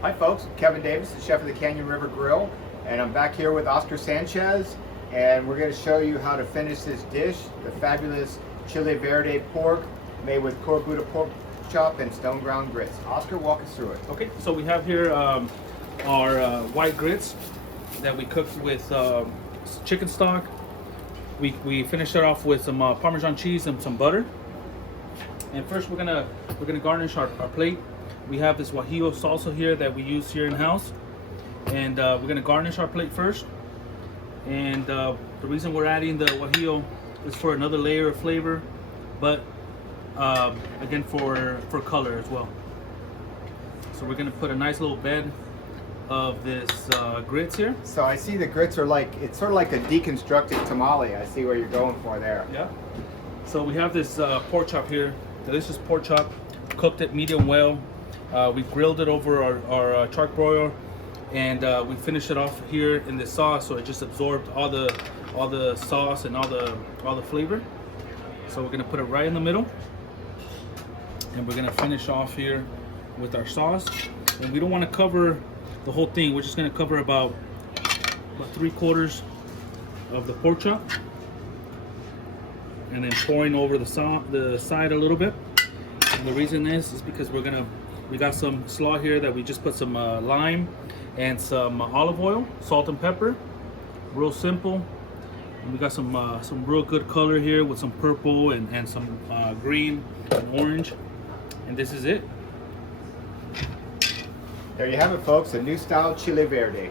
Hi folks, Kevin Davis, the chef of the Canyon River Grill, and I'm back here with Oscar Sanchez, and we're going to show you how to finish this dish, the fabulous Chile Verde pork made with Kurobuta pork chop and stone ground grits. Oscar, walk us through it. Okay, so we have here our white grits that we cooked with chicken stock. We finished it off with some Parmesan cheese and some butter. And first we're gonna garnish our plate. We have this Wagyu salsa here that we use here in house, and we're gonna garnish our plate first. And the reason we're adding the Wagyu is for another layer of flavor, but again for color as well. So we're gonna put a nice little bed of this grits here. So I see the grits are like, it's sort of like a deconstructed tamale. I see what you're going for there. Yeah. So we have this pork chop here, delicious pork chop, cooked it medium well. We grilled it over our charcoal broiler, and we finished it off here in the sauce, so it just absorbed all the sauce and all the flavor. So we're gonna put it right in the middle, and we're gonna finish off here with our sauce. And we don't want to cover the whole thing. We're just gonna cover about 3/4 of the pork chop, and then pouring over the side a little bit. And the reason is because we got some slaw here that we just put some lime and some olive oil, salt and pepper, real simple. And we got some real good color here with some purple and some green and orange, and this is it. There you have it folks, a new style Chile Verde.